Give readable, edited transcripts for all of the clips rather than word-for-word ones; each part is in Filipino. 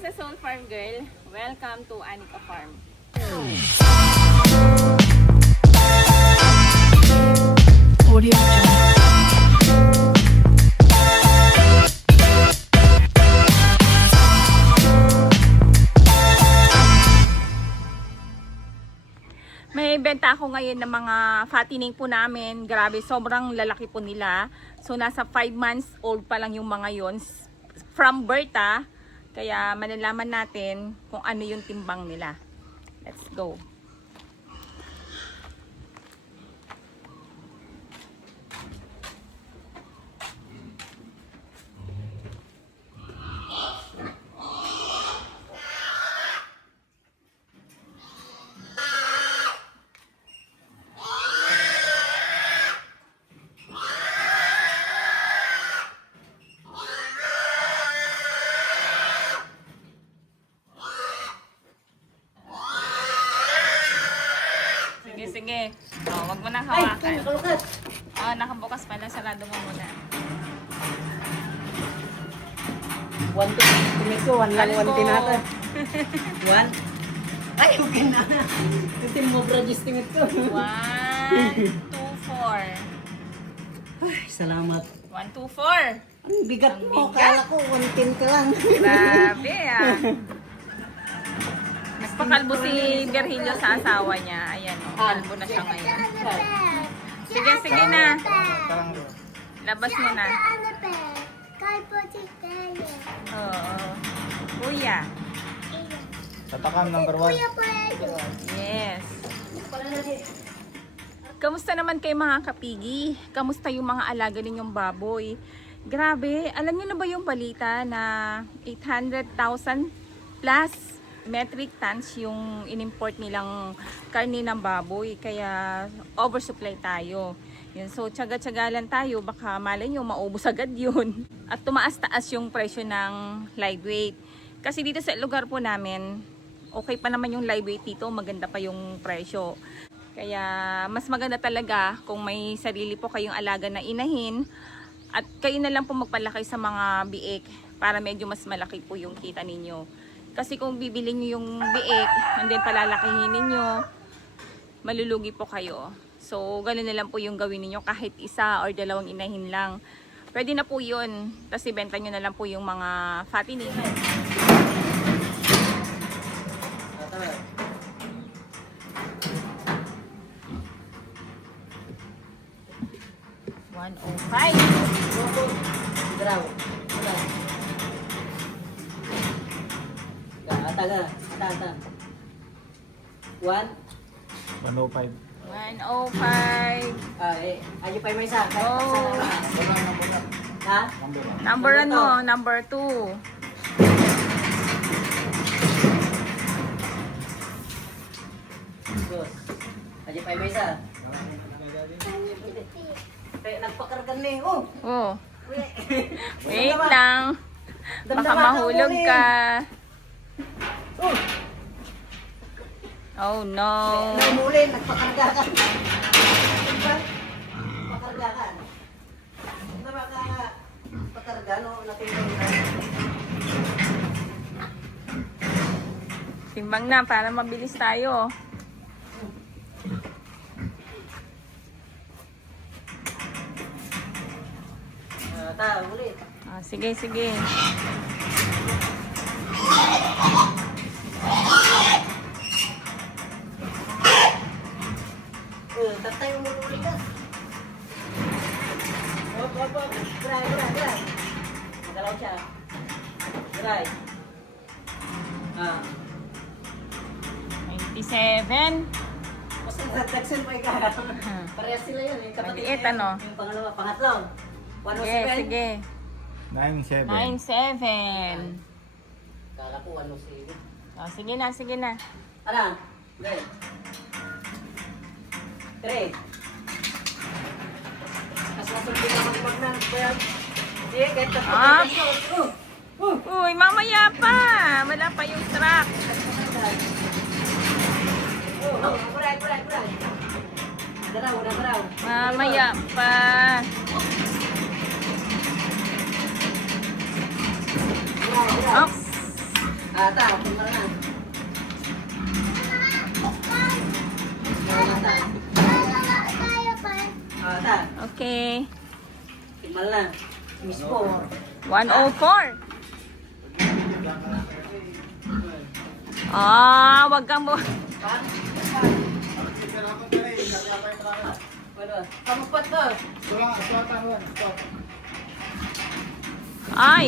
is a Soul Farm Girl. Welcome to Anika Farm. Audio Jungle. May benta ako ngayon ng mga fattening po namin. Grabe, sobrang lalaki po nila. So nasa 5 months old pa lang yung mga yon from birth ah. Kaya malalaman natin kung ano yung timbang nila. Let's go. Sige. Oh, wag mo na hawakan. Oh, nakabukas pala. Sarado mo muna. 1 to tumiso, 1 lang, 1 tinata. 1? Ay, okay na. Kasi mo register ito. 1, 2, 4. Ay, salamat. 1, 2, 4. Ang bigat Ang mo, bigat. kala ko 110 ka lang. Grabe ah. Nagpakalbo si Virgilio sa asawa niya. Ayan o, kalbo na siya ngayon. Sige na. Labas mo na. Oo. Kuya. Tatakam number 1. Yes. Kamusta naman kayo mga kapigi? Kamusta yung mga alaga ninyong baboy? Grabe, alam niyo na ba yung balita na 800,000 plus metric tons yung inimport nilang karne ng baboy, kaya oversupply tayo. Yun, so tiyaga-tiyaga lang tayo, baka malay nyo maubos agad yun. At tumaas-taas yung presyo ng live weight. Kasi dito sa lugar po namin, okay pa naman yung live weight dito, maganda pa yung presyo. Kaya mas maganda talaga kung may sarili po kayong alaga na inahin at kayo na lang po magpalaki sa mga biik para medyo mas malaki po yung kita ninyo. Kasi kung bibili nyo yung biik and then palalakihin ninyo, malulugi po kayo. So ganoon na lang po yung gawin niyo, kahit isa or dalawang inahin lang. Pwede na po yun. Tapos ibenta nyo na lang po yung mga fattening. $105. Draw. Ataga. 1? 105. 105. Ayo pa may isa. Oh. Ha? Number ano? Number 2. Dos. Ayo pa may isa. Nagpakargan na eh. Oh! Oh. Wait lang. Baka mahulog ka. Oh! Oh no. Namuli, nagpakarga ka. Pakarga ka. Pakarga, no? Natingin ka. Timbang na para mabilis tayo. Ulit. Sige. Tatay mo ulit ka. Hop. Geray. Magalaw siya. Geray. 97. Basta nag-texel pa ikaw. Parehas sila yun. Yung kapatid Maliit, niya, ano? Yung pangalawa, pangatlo. 107. Sige. 97. 97. Kala ko 107. Sige na. Ano? Okay. 3. Mas masunod na mag-magnan. Sige, kahit Ah. tapos. Uy, mamaya pa. Wala pa yung truck. Kuray. Daraw. Mamaya pa. Ops. Ata, timbal na. Ata. Ata, Okay. timbal na. Mismo. 104. Ah, wag kang mo. Kamupat to. Ay,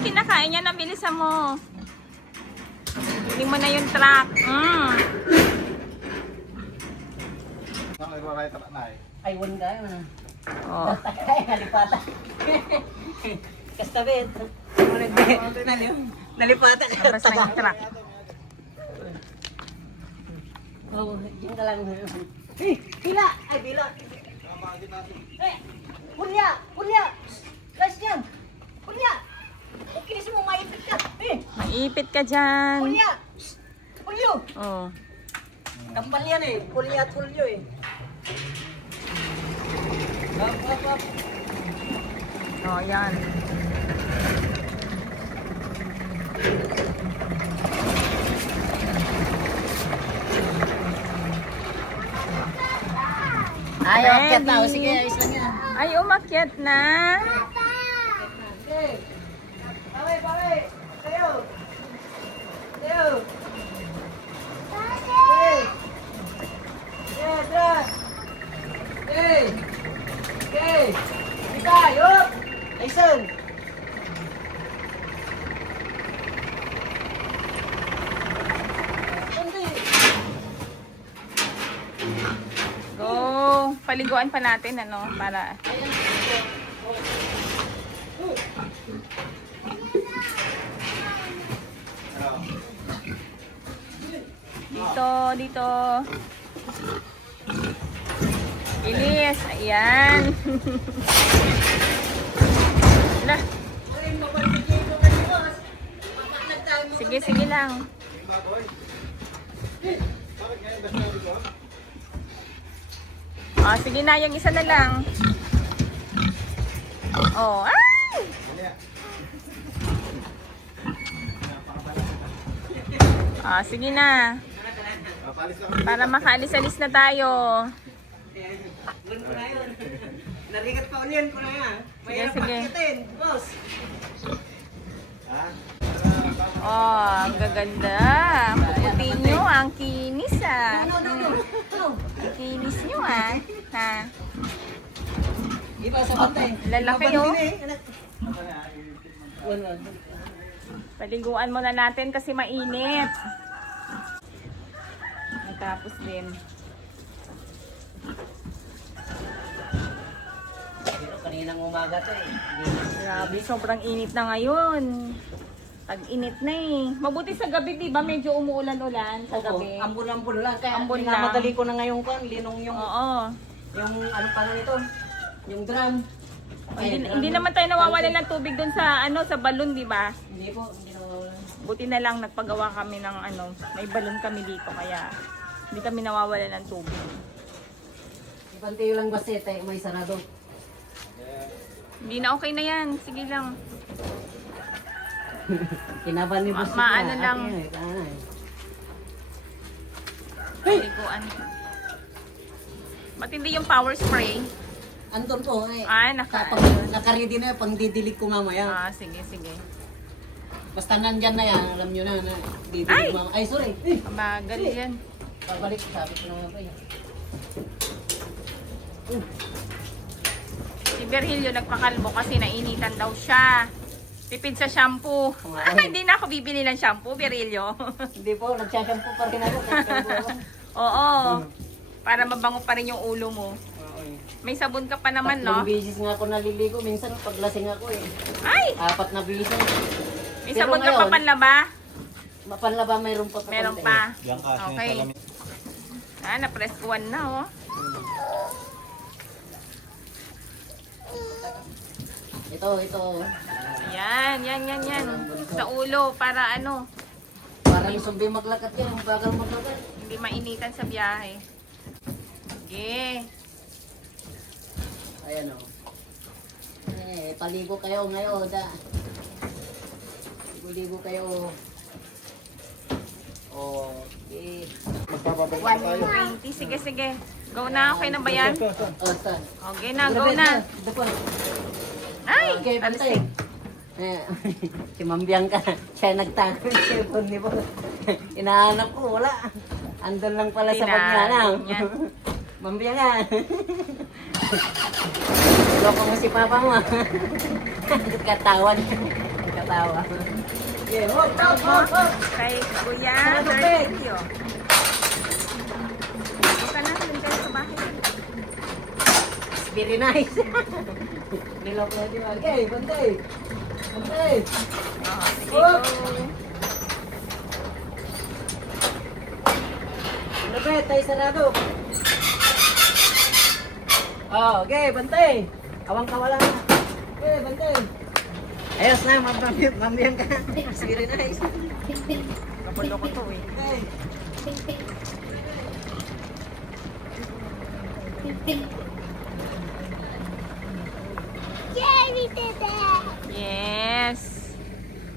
kinakain niya na, bilisan mo. Kunin mo na yung truck. Ay, one guy man. Oh. Ay, nalipatan. Kastabit. Nalipatan. Labas na yung truck. Oh, diyan ka lang. Hey, bila! Ay, bila! Hey, Pulya! Pulya! Guys, yan! Pulya! Kinis mo, maipit ka! Hey, Maipit ka dyan. Pulya! Pulyo! Oh. Tambal yan eh. Pulya at pulyo eh. Up, up, up. Oh, yan. Ay, Ready. na. Sige, ayos lang yan. Ay, umakyat na. Hey! Baway, baway! Tayo! Tayo! Hey! Yeah, dyan! Hey! Hey! Bisa! Yup! Ayun! Hindi! Go. Paliguan pa natin, ano, para... Ayan! Dito, dito. Bilis. Ayan. Na. Sige, sige lang. Ah, sige na, yung isa na lang. Oh, ay! Ah, sige na. Para makaalis-alis na tayo. Gun ko na yun. Narigat pa union ko na yan. Mahirap Sige, sige. pakitin, boss. Oh, ang gaganda. Puputi nyo, ang kinis ah. Ang kinis nyo ah. Ha? Iba sa bantay. Lalaki, Iba oh. bantay na eh. Wala. Paliguan muna natin kasi mainit. Tapos din. Pero kaninang umaga to eh. Grabe, sobrang init na ngayon. Tag-init na eh. Mabuti sa gabi, di ba? Medyo umuulan-ulan sa gabi. Ambon-ambon lang. Kaya Ambon lang. madali ko na ngayon ko. Linong yung, Oo. yung ano pa nito. Yung drum. Ay, Hindi naman tayo nawawalan ng tubig dun sa ano sa balon, di ba? Hindi po. Hindi na wala. Buti na lang nagpagawa kami ng ano, may balon kami dito kaya hindi kami nawawalan ng tubig. Ibantayo lang ba sete? May sarado. Hindi na, okay na yan. Sige lang. Kinaban ni boss. Maano na. lang. Ate, ano eh. Paliguan. Matindi yung power spray. Andun po eh. Ay, Kapag nakaready na yun, pang didilig ko mamaya. Ah, sige, sige. Basta nandyan na yan, alam nyo na na didilig Ay! mamaya. Ay, sorry. Eh, Magal yan. babalik. Sabi ko naman pa yun. Si Virgilio nagpakalbo kasi nainitan daw siya. Tipid sa shampoo. Ay. Hindi na ako bibili ng shampoo, Virgilio. Hindi po, nagsashampoo pa rin ako. Nagsashampoo ako. Oo. Para mabango pa rin yung ulo mo. Oo, eh. May sabon ka pa naman, no? 3 beses nga ako naliligo. Minsan paglasing ako eh. Ay! 4 na beses. May Pero sabon ka pa ngayon, panlaba? Mapanlaba mayroon pa pa. Meron konti. pa. Diyan ka, Okay. Ah, na-press ko one na, oh. Ito. Ayan, yan. Sa ulo, para ano, Parang zombie maglakat yan. Bagal maglakat. hindi mainitan sa biyahe. Sige. Ayan o. Paligo kayo ngayon. Ligo kayo. Okay. Magpapabalik na tayo. 120. Sige, sige. Go na. Okay na ba yan? Oh, saan? Okay na, go na. Ito po. Ay! Okay, bantay. Talsik. Si Mambiang ka. Siya nagtago yung cellphone ni Boss. Inahanap ko, wala. Andun lang pala sa bag niya na. Tinago niya. Mambiang ka. Loko mo si Papa mo. Katawan. Katawa. Okay, hop, hop, hop, hop. Kay Kuya, Sarado, Peg. Sergio. Go ka na, dun kayo sa bahay. It's very nice. Nilok na di ba? Okay, bantay. Bantay. Oh, sige, Hop. go. Lapit, tayo sarado. Oh, okay, bantay. Awang kawala na. Okay, bantay. Ayos na, mambiyan ka. It's very nice. Kapulo ko to eh. Okay. Jerry did it! Yes.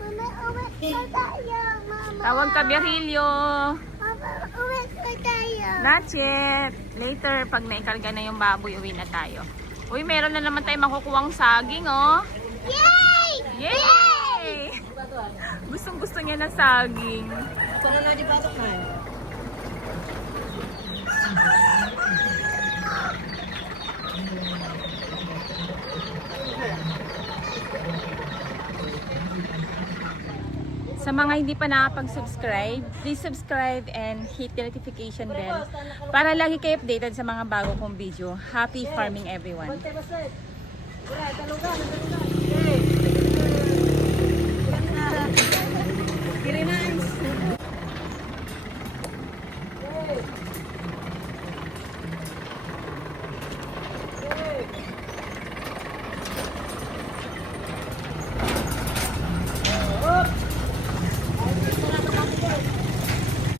Mama, uwit na tayo, Mama. Tawag ka, Berilio. Mama, uwit na tayo. Not yet. Later, pag naikarga na yung baboy, uwi na tayo. Uy, meron na naman tayo makukuwang saging, oh. Yay! Yay! Gustong gusto niya ng saging. Sana na di pasok na. Sa mga hindi pa nakapag-subscribe, please subscribe and hit the notification bell para lagi kayo updated sa mga bago kong video. Happy farming everyone! Bantay, bastay. Wala, talong ka.